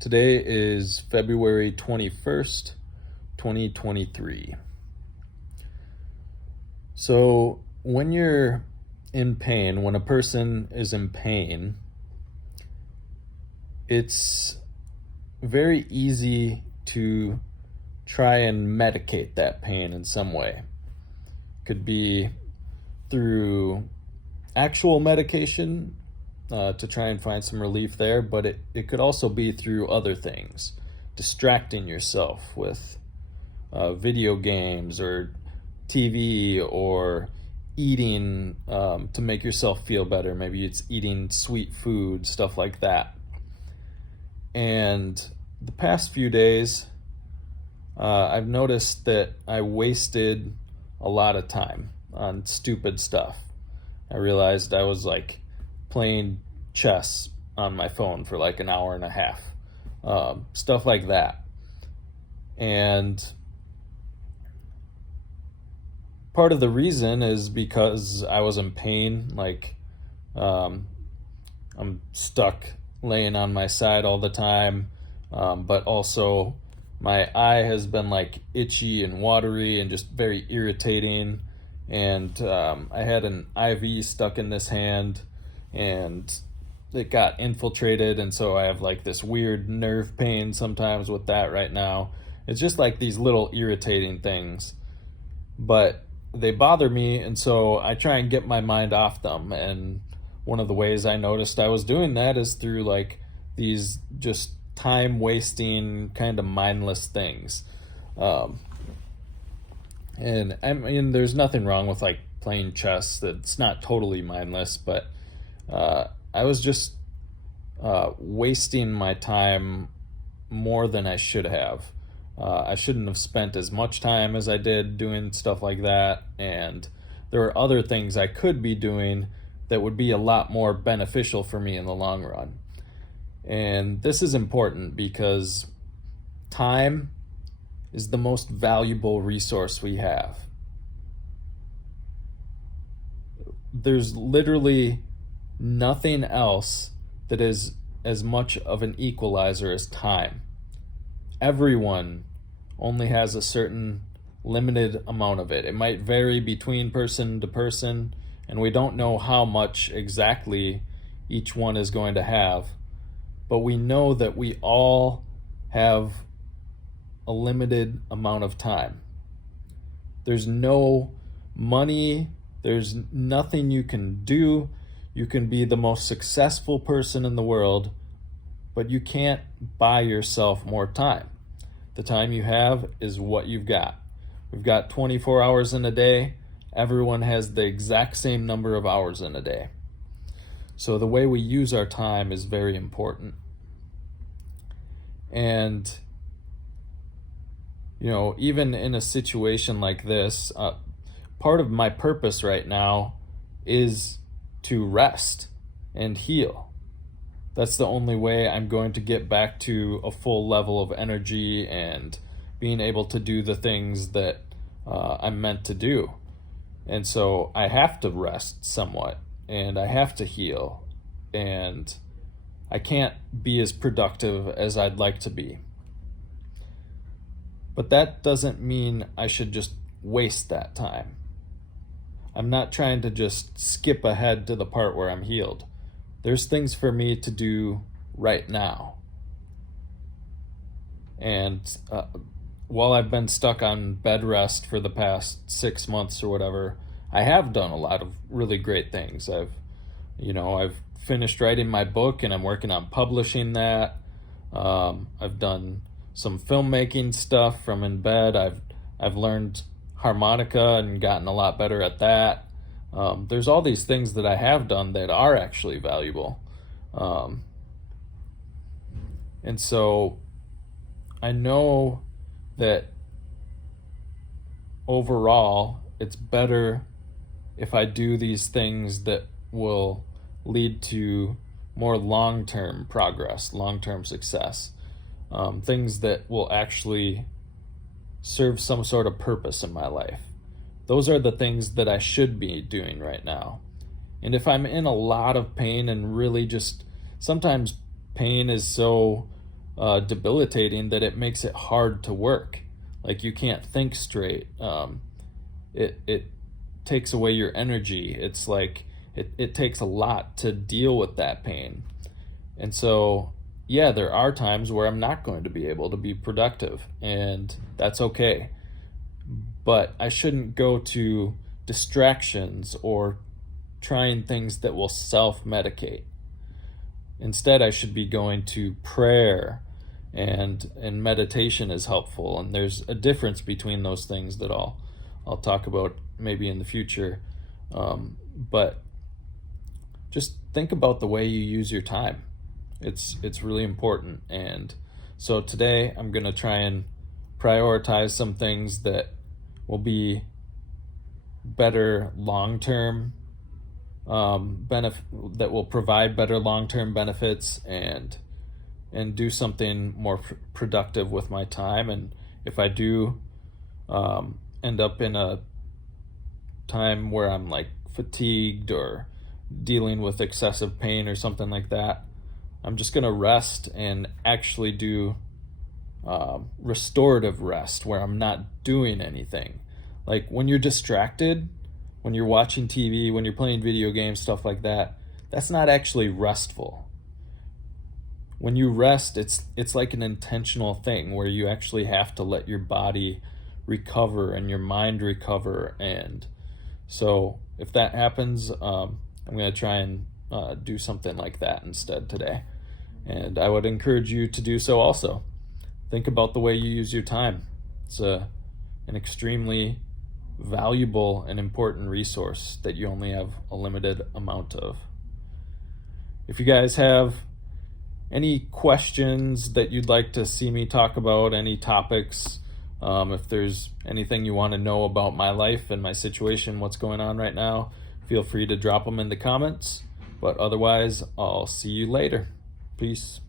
Today is February 21st, 2023. So, when you're in pain, when a person is in pain, it's very easy to try and medicate that pain in some way. Could be through actual medication to try and find some relief there, but it could also be through other things, distracting yourself with video games or TV or eating to make yourself feel better. Maybe it's eating sweet food, stuff like that. And the past few days, I've noticed that I wasted a lot of time on stupid stuff. I realized I was like playing chess on my phone for like an hour and a half, stuff like that. And part of the reason is because I was in pain, like I'm stuck laying on my side all the time, but also my eye has been like itchy and watery and just very irritating. And I had an IV stuck in this hand, and it got infiltrated, and so I have like this weird nerve pain sometimes with that right now. It's just like these little irritating things, but they bother me, and so I try and get my mind off them. And one of the ways I noticed I was doing that is through like these just time wasting kind of mindless things. And I mean, there's nothing wrong with like playing chess. That's not totally mindless, but I was just wasting my time more than I should have. I shouldn't have spent as much time as I did doing stuff like that, and there are other things I could be doing that would be a lot more beneficial for me in the long run. And this is important because time is the most valuable resource we have. There's literally nothing else that is as much of an equalizer as time. Everyone only has a certain limited amount of it. It might vary between person to person, and we don't know how much exactly each one is going to have, but we know that we all have a limited amount of time. There's no money, there's nothing you can do. You can be the most successful person in the world, but you can't buy yourself more time. The time you have is what you've got. We've got 24 hours in a day. Everyone has the exact same number of hours in a day. So the way we use our time is very important. And, you know, even in a situation like this, part of my purpose right now is to rest and heal. That's the only way I'm going to get back to a full level of energy and being able to do the things that I'm meant to do. And so I have to rest somewhat, and I have to heal, and I can't be as productive as I'd like to be. But that doesn't mean I should just waste that time. I'm not trying to just skip ahead to the part where I'm healed. There's things for me to do right now. And while I've been stuck on bed rest for the past 6 months or whatever, I have done a lot of really great things. I've finished writing my book, and I'm working on publishing that. I've done some filmmaking stuff from in bed. I've learned harmonica and gotten a lot better at that. There's all these things that I have done that are actually valuable. And so I know that overall it's better if I do these things that will lead to more long-term progress, long-term success, things that will actually serve some sort of purpose in my life. Those are the things that I should be doing right now. And if I'm in a lot of pain and really just sometimes pain is so debilitating that it makes it hard to work. Like you can't think straight. It takes away your energy. It's like it takes a lot to deal with that pain. And so, yeah, there are times where I'm not going to be able to be productive, and that's okay. But I shouldn't go to distractions or trying things that will self medicate. Instead, I should be going to prayer, and meditation is helpful. And there's a difference between those things that I'll talk about maybe in the future. But just think about the way you use your time. It's really important. And so today I'm going to try and prioritize some things that will be better long-term that will provide better long-term benefits, and do something more productive with my time. And if I do end up in a time where I'm like fatigued or dealing with excessive pain or something like that, I'm just going to rest and actually do restorative rest where I'm not doing anything. Like when you're distracted, when you're watching TV, when you're playing video games, stuff like that, that's not actually restful. When you rest, it's like an intentional thing where you actually have to let your body recover and your mind recover. And so if that happens, I'm going to try and do something like that instead today. And I would encourage you to do so also. Think about the way you use your time. It's an extremely valuable and important resource that you only have a limited amount of. If you guys have any questions that you'd like to see me talk about, any topics, if there's anything you want to know about my life and my situation, what's going on right now, feel free to drop them in the comments. But otherwise, I'll see you later. Peace.